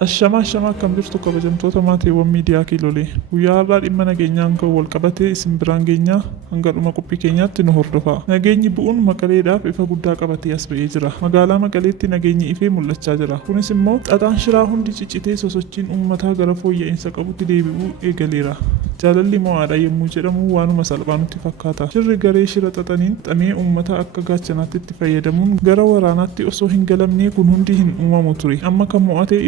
Ashama akkam jirtu kabajamtoota maatiiwwan miidiyaa Kiilolee. Guyyaa har'aa dhimma nageenyaan kan wal qabatee isin biraan geenyaa hanga dhuma qophii keenyaatti nu hordofaa. Nageenyi bu'uun Maqaleedhaaf ifa guddaa qabatee as ba'ee jira. Magaalaa Maqaleetti nageenyi ifee mul'achaa jira. Kunis immoo xaxaan shiraa hundi ciccitee sosochiin uummataa gara fooyya'insa qabutti deebi'uu eegaleera. Jaalalli mo'aadha yommuu jedhamu waanuma salphaa nutti fakkaata. Shirri garee shira xaxaniin xamee uummata akka gaachanaatti itti fayyadamuun gara waraanaatti osoo hin galamnee kun hundi hin uumamu ture. Amma kan mo'ate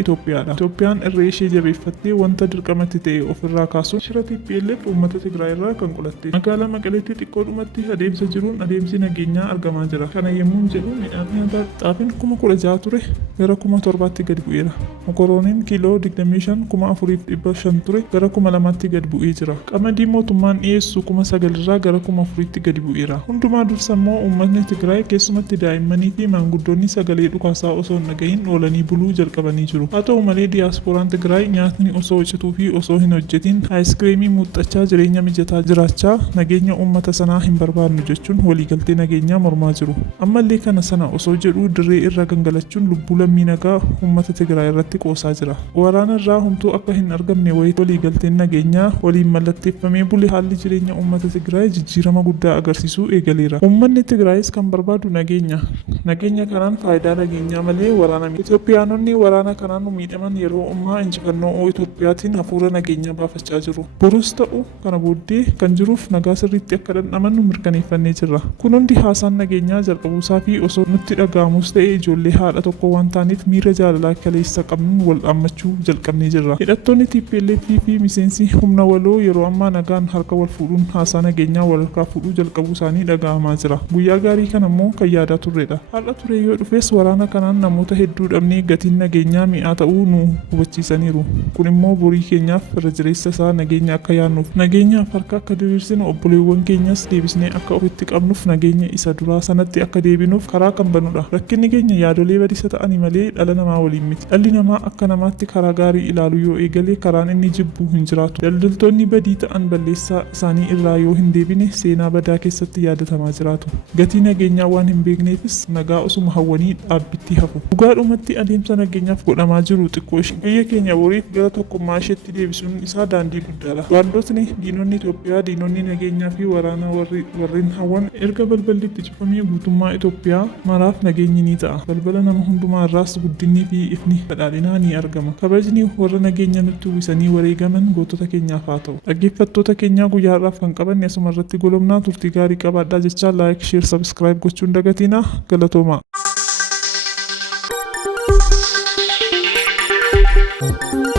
Itoophiyaan irree ishee jabeeffattee wanta dirqamatti ta'e ofirraa kaasuun shira TPLF uummata Tigraay irraa kan qolatte. Magaalaa Maqaleetti xiqqoodhumatti adeemsa jiruun adeemsi nageenyaa argamaa jira. Kana yommuu jedhu midhaan nyaataa xaafiin 16,000 ture gara 7,000tti gad bu'eera. Mokorooniin kiiloo 25 4,500 ture gara 2,000tti gad bu'ee jira. Qamadii mootummaan dhiyeessu 9,000 irraa gara 4,000tti gad bu'eera. Hundumaa dursa immoo uummatni Tigraay keessumatti daa'immanii fi maanguddoonni sagalee dhukaasaa osoo hin dhagahin oolanii buluu jalqabanii jiru. Haa ta'u malee diiyaasporaan Tigraay nyaatni osoo cituu fi osoo hin hojjetin aayiskiriimii muuxachaa jireenya mijataa jiraachaa nageenya uummata sanaa hin barbaadnu jechuun waliigaltee nageenyaa mormaa jiru. Ammallee kana sana osoo jedhuu dirree irra gangalachuun lubbuu lammii nagaa uummata Tigraay irratti qoosaa jira. Waraana irraa homtuu akka hin argamne waliigalteen nageenyaa waliin mallatteeffamee bule haalli jireenya uummata Tigraay jijjiirama guddaa agarsiisuu eegaleera. Uummanni Tigraayis kan barbaadu nageenya. Nageenya kanaan faayidaa nageenyaa malee waraana miti. Itoophiyaanonni waraana kanaan miidhaman yeroo ammaa injifannoo Itoophiyaatiin hafuura nageenyaa baafachaa jiru. Borus ta'u kana booddee kan jiruuf nagaa sirriitti akka dhandhamannu mirkaneeffannee jirra. Kun hundi haasaan nageenyaa jalqabuusaa fi osoo nutti dhaga'amus ta'e ijoollee haadha tokko waan taaneef miira jaalalaa kaleessa qabnuun wal dhaammachuu jalqabnee jirra. Hidhattoonni TPLF fi miseensi humna waloo yeroo ammaa nagaan harka wal fuudhuun haasaa nageenyaa wal harkaa fuudhuu jalqabuu isaanii dhaga'amaa jira. Guyyaa gaarii kana immoo kan yaadaa turredha. Har'a ture yoo dhufes waraana kanaan namoota hedduu dhabnee gatiin nageenyaa mi'aa ta'uu nu hubachiisaniiru. Kun immoo borii keenyaaf irra jireessa isaa nageenya akka yaadnuuf nageenyaaf harka akka diriirsinu obboleewwan keenyas deebisnee akka ofitti qabnuuf nageenya isa duraa sanatti akka deebinuuf karaa kan banudha. Rakkinni keenya yaadolee badiisa ta'anii malee dhala namaa waliin miti. Dhalli namaa akka namaatti karaa gaarii ilaaluu yoo eegale karaan inni jibbu hin jiraatu. Daldaltoonni badii ta'an balleessaa isaanii irraa yoo hin deebine seenaa badaa keessatti yaadatamaa jiraatu. Gatii nageenyaa waan hin beekneefis nagaa osuma hawwanii dhaabbitti hafu. Dhugaadhumatti adeemsa nageenyaaf godhamaa jiru xiqqoo biyya keenya boriif gara tokkummaa isheetti deebisuun isaa daandii guddaadha. Waantotni diinonni Itoophiyaa diinonni nageenyaa fi waraana warreen hawwan erga balballi itti cufamee guutummaa Itoophiyaa maraaf nageenyi ni ta'a. Balbala nama hundumaa irraas guddinni fi ifni badhaadhinaa ni argama. Kabajni warra nageenya nutti uwwisanii wareegaman gootota keenyaaf haa ta'u. Dhaggeeffattoota keenyaa guyyaa har'aaf kan qabanne asuma irratti golomnaa turtii gaarii qabaadhaa jechaa laayik sheer sabskiraayib gochuun dagatinaa galatoomaa. Thank you.